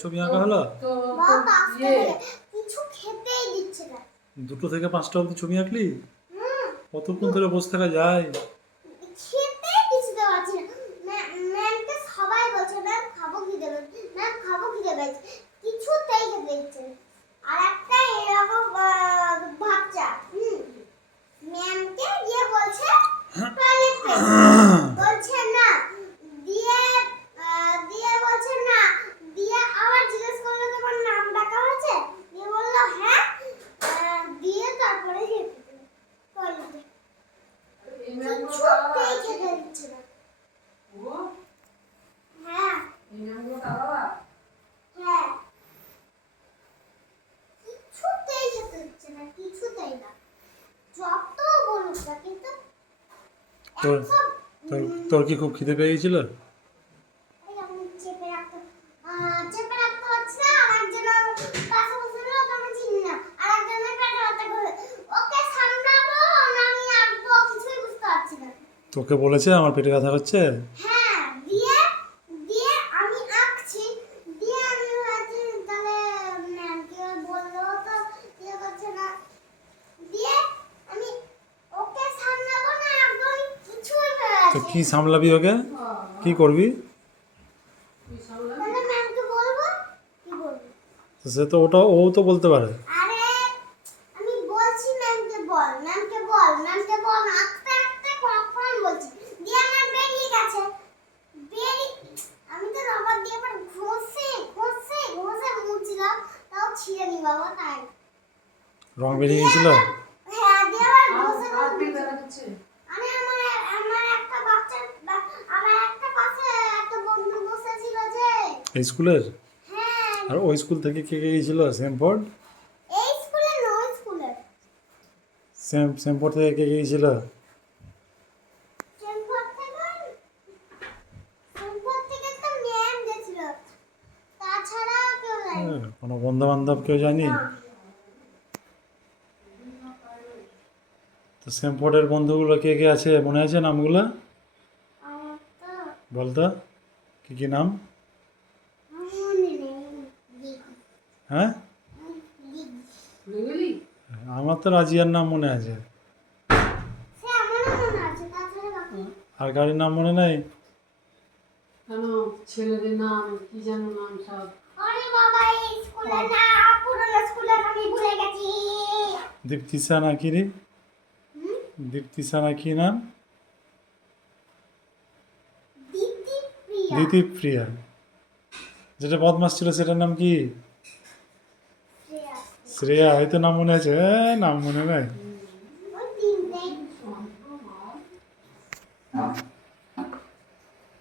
ছবি আঁকা হলো? ইয়ে কিছু খেতেই দিচ্ছে না। 2টো থেকে 5টা অবধি ছবি আঁকলি? কতক্ষণ ধরে বসে থাকা যায়? খেতেই দিচ্ছে পারছি না। ম্যামকে সবাই বলছে ম্যাম খাবো খিদে পেয়েছে, ম্যাম খাবো খিদে পেয়েছে, কিছুতেই খেতে দিচ্ছে না। আর একটা এরকম বাচ্চা ম্যামকে গিয়ে বলছে টয়লেট পেয়েছে, বলছে না, দিয়ে দিয়ে বলছে না, দিয়ে আবার জিজ্ঞেস করলো তোমার নাম ডাকা হয়েছে, দিয়ে বললো হ্যাঁ, দিয়ে তারপরে টয়লেটে কিছুতেই খেতে দিচ্ছে না। হ্যাঁ হ্যাঁ কিছুতেই খেতে দিচ্ছে না, কিছুতেই না, যত বলুক না কিন্তু তোর তোর তোর কি খুব খিদে পেয়ে গেছিল? চেপে রাখতে চেপে রাখতে হচ্ছে না। আর একজন পাশে বসে রইল, ওকে আমি চিনি না, আর একজনের পেটে ব্যথা করে, ওকে সামলাবো না আমি আঁকবো কিছুই বুঝতে পারছি না। তোকে বলেছে আমার পেটে ব্যথা হচ্ছে? হ্যাঁ, দিয়ে দিয়ে আমি আঁকছি, দিয়ে আমি ভাবছি তাহলে ম্যামকে বললো তো ইয়ে করছে না, দিয়ে আমি ওকে সামলাবো না আঁকবো আমি কিছুই তো পারছি কি সামলাবি ওকে? কি করবি? তাহলে ম্যামকে বলবো, কি বলবো? তো সে তো ও তো বলতে পারে। আরে আমি বলছি ম্যামকে বল, ম্যামকে বল, ম্যামকে বল, আঁকতে আঁকতে কখন বলছি, দিয়ে আমার বেরিয়ে গেছে, আমি তো রবার দিয়ে আবার ঘষে ঘষে ঘষে মুছছিলাম, তাও ছিঁড়ে নি বাবা তাই। রং বেরিয়ে গেছিল? হ্যাঁ, দিয়ে আবার ঘষে ঘষে আরে আমার একটা আমার একটা পাশে একটা বন্ধু বসেছিল যে এই স্কুলের? হ্যাঁ, আর ওই স্কুল থেকে কে কে গেছিল? সেমফোর্ড? এই স্কুলে নয় স্কুলে সেমফোর্ড থেকে কে কে গেছিল? সেমফোর্ড থেকে তো ম্যাম গেছিল, তাছাড়া কেউ যায়নি। কোনো বন্ধু বান্ধব কেউ যায়নি? না। তো সেমফোর্ডের বন্ধুগুলো কে কে আছে মনে আছে নামগুলো? আমার তো বলতো কি কি নাম? মনে নেই। হ্যাঁ, দিদি। আমার তো রাজিয়ার নাম মনে আছে। সে আমারও মনে আছে, তাছাড়া বাকি আর কারোর নাম মনে নেই? কেন ছেলেদের নাম কি যেন নাম সব? আরে বাবা এই স্কুলে না, পুরনো স্কুলে আমি ভুলে গেছি। দীপ্তিসা না কি রে? দীপ্তিসা না কি নাম? দিদি প্রিয়া। দিতিপ্রিয়া। যেটা বদমাস ছিল সেটার নাম কি? প্রিয়া। শ্রেয়া। হয়তো নাম মনে আছে, নাম মনে নাই। ওই তিনটে।